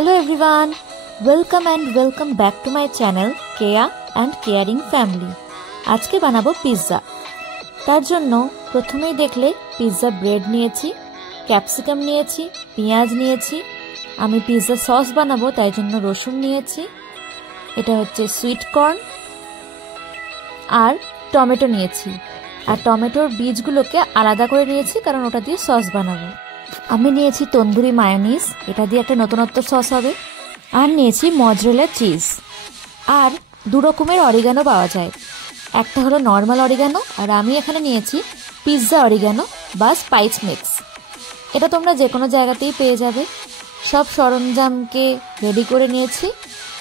Hello everyone, welcome and welcome back to my channel Kea and Caring Family. আজকে বানাবো pizza. তার জন্য প্রথমেই দেখলে পিৎজা ব্রেড নিয়েছি, ক্যাপসিকাম নিয়েছি, পেঁয়াজ নিয়েছি। আমি পিৎজা সস বানাবো তাই জন্য রসুন নিয়েছি। এটা হচ্ছে সুইট কর্ন আর টমেটো নিয়েছি। আর টমেটোর বীজগুলোকে আলাদা করে নিয়েছি কারণ ওটা দিয়ে সস বানাবো। আমি নিয়েছি তন্দুরি মায়োনিজ, এটা দিয়ে একটা নতুনত্ব সস হবে। আর নিয়েছি মজরেলা চিজ। আর দু রকমের অরিগানো পাওয়া যায়, একটা হলো নর্মাল অরিগানো আর আমি এখানে নিয়েছি পিৎজা অরিগানো বা স্পাইস মিক্স। এটা তোমরা যে কোনো জায়গাতেই পেয়ে যাবে। সব সরঞ্জামকে রেডি করে নিয়েছি।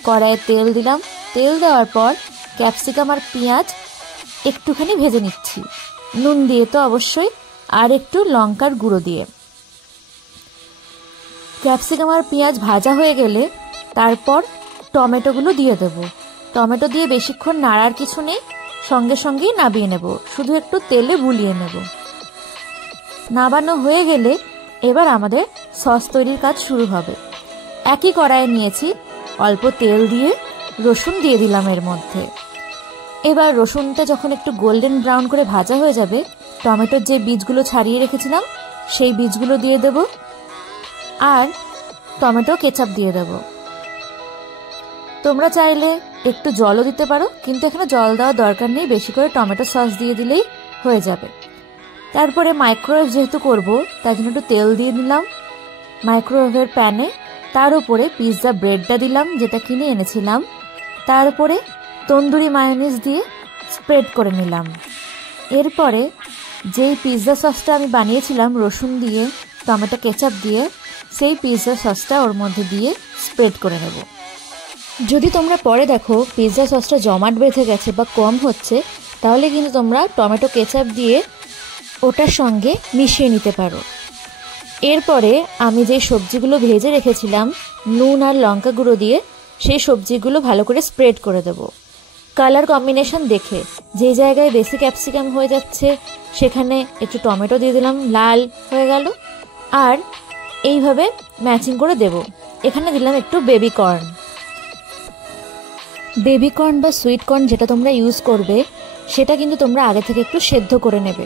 কড়াইয়ে তেল দিলাম। তেল দেওয়ার পর ক্যাপসিকাম আর পেঁয়াজ একটুখানি ভেজে নিচ্ছি, নুন দিয়ে তো অবশ্যই, আর একটু লঙ্কার গুঁড়ো দিয়ে। ক্যাপসিকাম আর পেঁয়াজ ভাজা হয়ে গেলে তারপর টমেটোগুলো দিয়ে দেব। টমেটো দিয়ে বেশিক্ষণ নাড়ার কিছু নেই, সঙ্গে সঙ্গেই নাবিয়ে নেব, শুধু একটু তেলে বুলিয়ে নেব। নাবানো হয়ে গেলে এবার আমাদের সস তৈরির কাজ শুরু হবে। একই কড়াইয়ে নিয়েছি, অল্প তেল দিয়ে রসুন দিয়ে দিলাম এর মধ্যে। এবার রসুনটা যখন একটু গোল্ডেন ব্রাউন করে ভাজা হয়ে যাবে, টমেটোর যে বীজগুলো ছাড়িয়ে রেখেছিলাম সেই বীজগুলো দিয়ে দেব আর টমেটো কেচাপ দিয়ে দেব। তোমরা চাইলে একটু জলও দিতে পারো, কিন্তু এখানে জল দেওয়ার দরকার নেই, বেশি করে টমেটো সস দিয়ে দিলেই হয়ে যাবে। তারপরে মাইক্রোওয়েভ যেহেতু করব তার জন্য একটু তেল দিয়ে দিলাম মাইক্রোওয়েভের প্যানে। তার উপরে পিৎজা ব্রেডটা দিলাম যেটা কিনে এনেছিলাম। তার উপরে তন্দুরি মায়োনিজ দিয়ে স্প্রেড করে নিলাম। এরপরে যেই পিৎজা সসটা আমি বানিয়েছিলাম রসুন দিয়ে টমেটো কেচাপ দিয়ে, সেই পিৎজা সসটা ওর মধ্যে দিয়ে স্প্রেড করে নেব। যদি তোমরা পরে দেখো পিৎজা সসটা জমাট বেঁধে গেছে বা কম হচ্ছে, তাহলে কিন্তু তোমরা টমেটো কেচাপ দিয়ে ওটার সঙ্গে মিশিয়ে নিতে পারো। এরপরে আমি যে সবজিগুলো ভেজে রেখেছিলাম নুন আর লঙ্কা গুঁড়ো দিয়ে, সেই সবজিগুলো ভালো করে স্প্রেড করে দেব। কালার কম্বিনেশন দেখে যে জায়গায় বেশি ক্যাপসিকাম হয়ে যাচ্ছে সেখানে একটু টমেটো দিয়ে দিলাম, লাল হয়ে গেল। আর এইভাবে ম্যাচিং করে দেব। এখানে দিলাম একটু বেবি কর্ন। বেবি কর্ন বা সুইট কর্ন যেটা তোমরা ইউজ করবে সেটা কিন্তু তোমরা আগে থেকে একটু সেদ্ধ করে নেবে।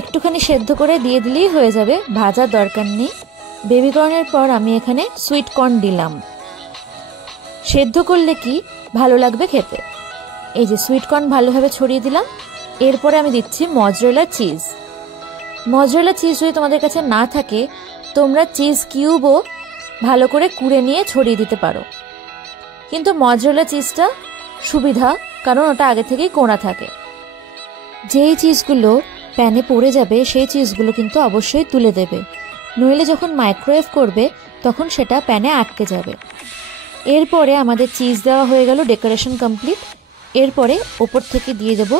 একটুখানি সেদ্ধ করে দিয়ে দিলেই হয়ে যাবে, ভাজার দরকার নেই। বেবি কর্নের পর আমি এখানে সুইট কর্ন দিলাম। সেদ্ধ করলে কি ভালো লাগবে খেতে। এই যে সুইট কর্ন ভালোভাবে ছড়িয়ে দিলাম। এরপরে আমি দিচ্ছি মজরেলা চিজ। মজরেলা চিজ যদি তোমাদের কাছে না থাকে, তোমরা চিজ কিউবও ভালো করে কুড়ে নিয়ে ছড়িয়ে দিতে পারো, কিন্তু মজরেলা চিজটা সুবিধা কারণ ওটা আগে থেকেই কোড়া থাকে। যেই চিজগুলো প্যানে পড়ে যাবে সেই চিজগুলো কিন্তু অবশ্যই তুলে দেবে, নইলে যখন মাইক্রোওয়েভ করবে তখন সেটা প্যানে আটকে যাবে। এরপরে আমাদের চিজ দেওয়া হয়ে গেল, ডেকোরেশন কমপ্লিট। এরপরে ওপর থেকে দিয়ে দেব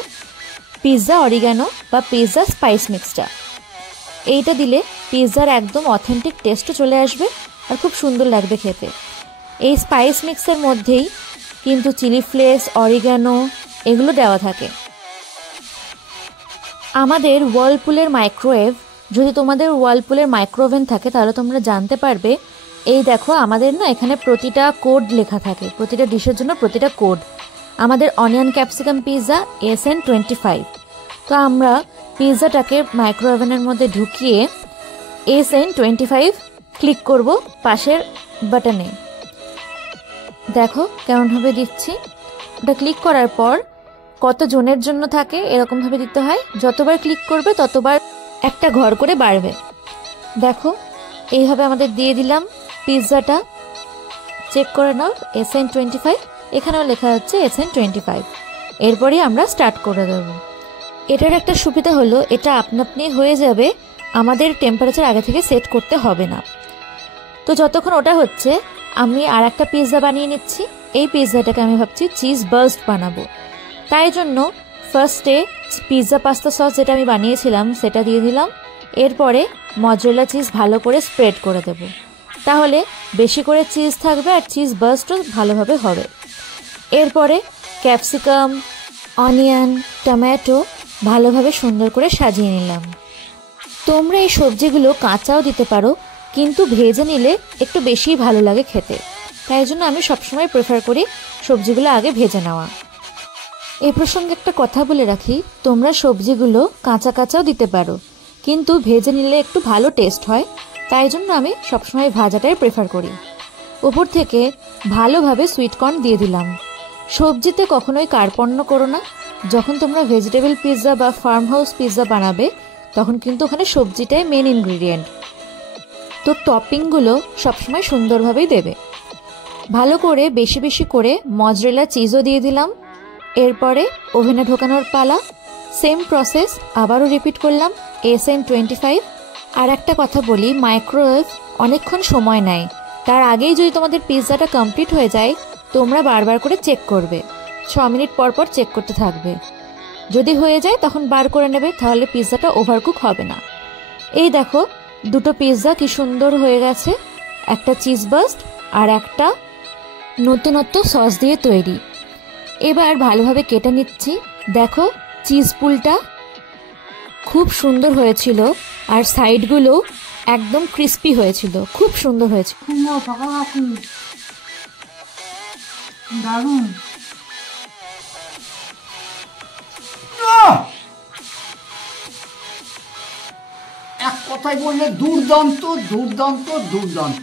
পিৎজা অরিগানো বা পিৎজা স্পাইস মিক্সটা। এইটা দিলে পিৎজার একদম অথেন্টিক টেস্টও চলে আসবে আর খুব সুন্দর লাগবে খেতে। এই স্পাইস মিক্সের মধ্যেই কিন্তু চিলি ফ্লেক্স, অরিগানো এগুলো দেওয়া থাকে। আমাদের ওয়ার্লপুলের মাইক্রোওয়েভ, যদি তোমাদের ওয়ার্লপুলের মাইক্রোওভেন থাকে তাহলে তোমরা জানতে পারবে। এই দেখো আমাদের না এখানে প্রতিটা কোড লেখা থাকে, প্রতিটা ডিশের জন্য প্রতিটা কোড। আমাদের অনিয়ন ক্যাপসিকাম পিৎজা SN25। তো আমরা পিৎজাটাকে মাইক্রোওভেনের মধ্যে ঢুকিয়ে SN25 ক্লিক করব পাশের বাটনে। দেখো কেমনভাবে দিচ্ছি। ওটা ক্লিক করার পর কত জনের জন্য থাকে এরকমভাবে দিতে হয়। যতবার ক্লিক করবে ততবার একটা ঘর করে বাড়বে। দেখো এইভাবে আমাদের দিয়ে দিলাম পিৎজাটা। চেক করে নাও SN25, এখানেও লেখা হচ্ছে SN25। এরপরই আমরা স্টার্ট করে দেব। এটার একটা সুবিধা হলো এটা আপনা আপনি হয়ে যাবে, আমাদের টেম্পারেচার আগে থেকে সেট করতে হবে না। তো যতক্ষণ ওটা হচ্ছে আমি আর একটা পিৎজা বানিয়ে নিচ্ছি। এই পিৎজাটাকে আমি ভাবছি চিজ বার্স্ট বানাবো। তাই জন্য ফার্স্টে পিৎজা পাস্তা সস যেটা আমি বানিয়েছিলাম সেটা দিয়ে দিলাম। এরপরে মজরেলা চিজ ভালো করে স্প্রেড করে দেব, তাহলে বেশি করে চিজ থাকবে আর চিজ বার্স্টও ভালোভাবে হবে। এরপরে ক্যাপসিকাম, অনিয়ন, টমেটো ভালোভাবে সুন্দর করে সাজিয়ে নিলাম। তোমরা এই সবজিগুলো কাঁচাও দিতে পারো, কিন্তু ভেজে নিলে একটু বেশিই ভালো লাগে খেতে, তাই জন্য আমি সবসময় প্রেফার করি সবজিগুলো আগে ভেজে নেওয়া। এই প্রসঙ্গে একটা কথা বলে রাখি, তোমরা সবজিগুলো কাঁচা কাঁচাও দিতে পারো, কিন্তু ভেজে নিলে একটু ভালো টেস্ট হয়, তাই জন্য আমি সবসময় ভাজাটাই প্রেফার করি। উপর থেকে ভালোভাবে সুইট কর্ন দিয়ে দিলাম। সবজিতে কখনোই কার্পণ্য করো না। যখন তোমরা ভেজিটেবল পিৎজা বা ফার্ম হাউস পিৎজা বানাবে তখন কিন্তু ওখানে সবজিটাই মেন ইনগ্রিডিয়েন্ট, তো টপিংগুলো সবসময় সুন্দরভাবেই দেবে। ভালো করে বেশি বেশি করে মজরেলা চিজও দিয়ে দিলাম। এরপরে ওভেনে ঢোকানোর পালা। সেম প্রসেস আবারও রিপিট করলাম, SM25। আর একটা কথা বলি, মাইক্রোওয়েভ অনেকক্ষণ সময় নেয়, তার আগেই যদি তোমাদের পিৎজাটা কমপ্লিট হয়ে যায় তোমরা বারবার করে চেক করবে, 6 মিনিট পর পর চেক করতে থাকবে। যদি হয়ে যায় তখন বার করে নেবে, তাহলে পিৎজাটা ওভারকুক হবে না। এই দেখো দুটো পিৎজা কি সুন্দর হয়ে গেছে, একটা চিজ বাস্ট আর একটা নতুনত্ব সস দিয়ে তৈরি। এবার ভালোভাবে কেটে নিচ্ছি। দেখো চিজ পুলটা খুব সুন্দর হয়েছিল আর সাইডগুলো একদম ক্রিস্পি হয়েছিল, খুব সুন্দর হয়েছে। দারুণ। এক কথায় বললে দুর্দান্ত দুর্দান্ত দুর্দান্ত।